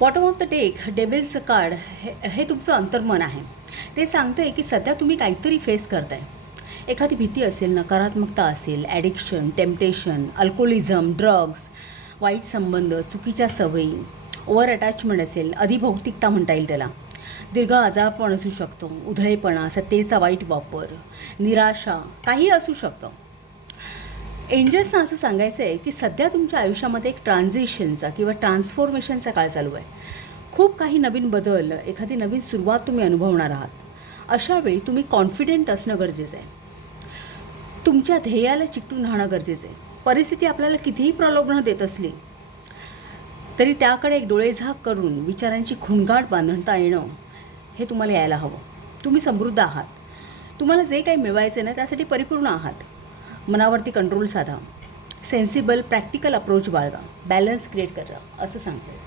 Bottom of the deck डेव्हिलचं card हे तुमचं अंतर्मन आहे. ते सांगतं आहे की सध्या तुम्ही काहीतरी फेस करताय. एखादी भीती असेल, नकारात्मकता असेल, ॲडिक्शन, टेम्पटेशन, अल्कोहोलिझम, ड्रग्ज, वाईट संबंध, चुकीच्या सवयी, ओव्हर अटॅचमेंट असेल, अधिभौतिकता म्हणता येईल त्याला, दीर्घ आजारपण असू शकतो, उधळेपणा, सत्तेचा वाईट वापर, निराशा, काहीही असू शकतं. एंजल्सना असं सांगायचं आहे की सध्या तुमच्या आयुष्यामध्ये एक ट्रान्झिशनचा किंवा ट्रान्सफॉर्मेशनचा काळ चालू आहे. खूप काही नवीन बदल, एखादी नवीन सुरुवात तुम्ही अनुभवणार आहात. अशावेळी तुम्ही कॉन्फिडेंट असणं गरजेचं आहे. तुमच्या ध्येयाला चिकटून राहणं गरजेचं आहे. परिस्थिती आपल्याला कितीही प्रलोभनं देत असली तरी त्याकडे एक डोळेझाक करून विचारांची खुणगाट बांधता येणं हे तुम्हाला यायला हवं. तुम्ही समृद्ध आहात. तुम्हाला जे काही मिळवायचं ना त्यासाठी परिपूर्ण आहात. मनावरती कंट्रोल साधा, सेन्सिबल प्रॅक्टिकल अप्रोच बाळगा, बॅलन्स क्रिएट करा असं सांगते.